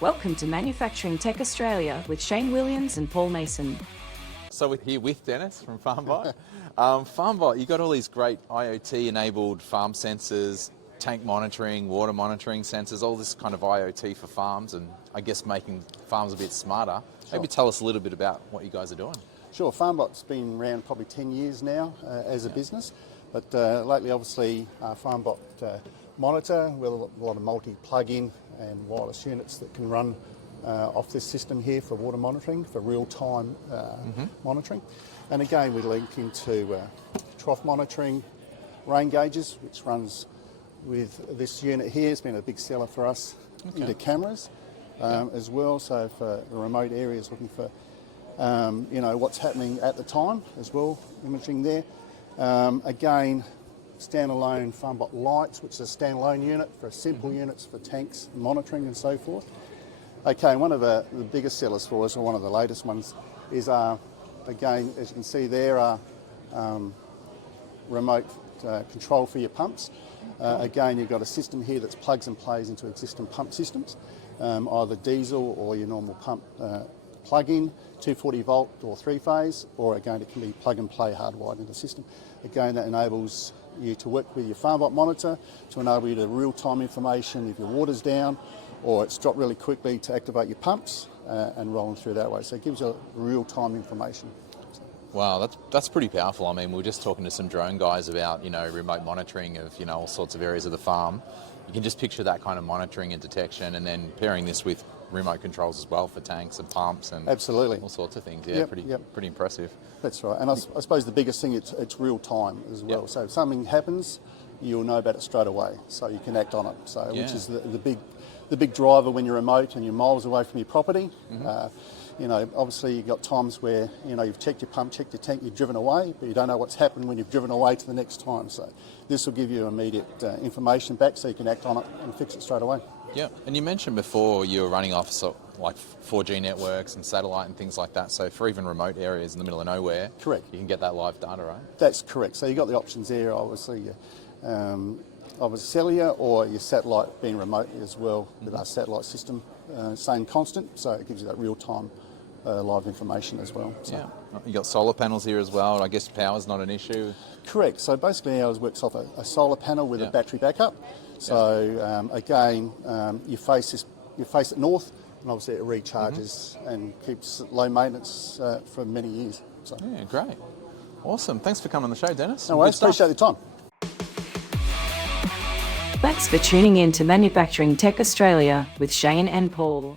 Welcome to Manufacturing Tech Australia with Shane Williams and Paul Mason. So we're here with Dennis from FarmBot. FarmBot, you've got all these great IoT-enabled farm sensors, tank monitoring, water monitoring sensors, all this kind of IoT for farms and I guess making farms a bit smarter. Sure. Maybe tell us a little bit about what you guys are doing. Sure, FarmBot's been around probably 10 years now as a business, but lately obviously FarmBot Monitor with a lot of multi-plug-in and wireless units that can run off this system here for water monitoring, for real-time monitoring. And again, we link into trough monitoring, rain gauges, which runs with this unit here. It's been a big seller for us, into cameras as well, so for the remote areas looking for what's happening at the time as well, imaging there. Again, standalone FarmBot Lights, which is a standalone unit for simple units for tanks, monitoring and so forth. Okay, one of the biggest sellers for us, or one of the latest ones, is again, as you can see there, remote control for your pumps. Again, you've got a system here that's plugs and plays into existing pump systems, either diesel or your normal pump plug-in, 240 volt or 3-phase, or again it can be plug and play hardwired into the system. Again, that enables you to work with your FarmBot monitor to enable you to real-time information if your water's down or it's dropped really quickly to activate your pumps and rolling through that way. So it gives you real-time information. Wow, that's pretty powerful. I mean, we were just talking to some drone guys about, remote monitoring of, all sorts of areas of the farm. You can just picture that kind of monitoring and detection and then pairing this with remote controls as well for tanks and pumps and absolutely all sorts of things. Yeah, pretty impressive. That's right. And I suppose the biggest thing, it's real time as well. Yep. So if something happens, you'll know about it straight away, so you can act on it. So which is the big driver when you're remote and you're miles away from your property. Obviously you've got times where, you've checked your pump, checked your tank, you've driven away, but you don't know what's happened when you've driven away to the next time. So this will give you immediate information back so you can act on it and fix it straight away. Yeah, and you mentioned before you were running off like 4G networks and satellite and things like that, so for even remote areas in the middle of nowhere, correct, you can get that live data, right? That's correct. So you've got the options there, obviously, cellular or your satellite being remote as well with our satellite system, staying constant, so it gives you that real-time live information as well. So. Yeah, you got solar panels here as well. I guess power's not an issue. Correct. So basically ours works off a solar panel with a battery backup. So again, you face it north, and obviously it recharges and keeps low maintenance for many years. So. Yeah, great. Awesome. Thanks for coming on the show, Dennis. No worries. Appreciate the time. Thanks for tuning in to Manufacturing Tech Australia with Shane and Paul.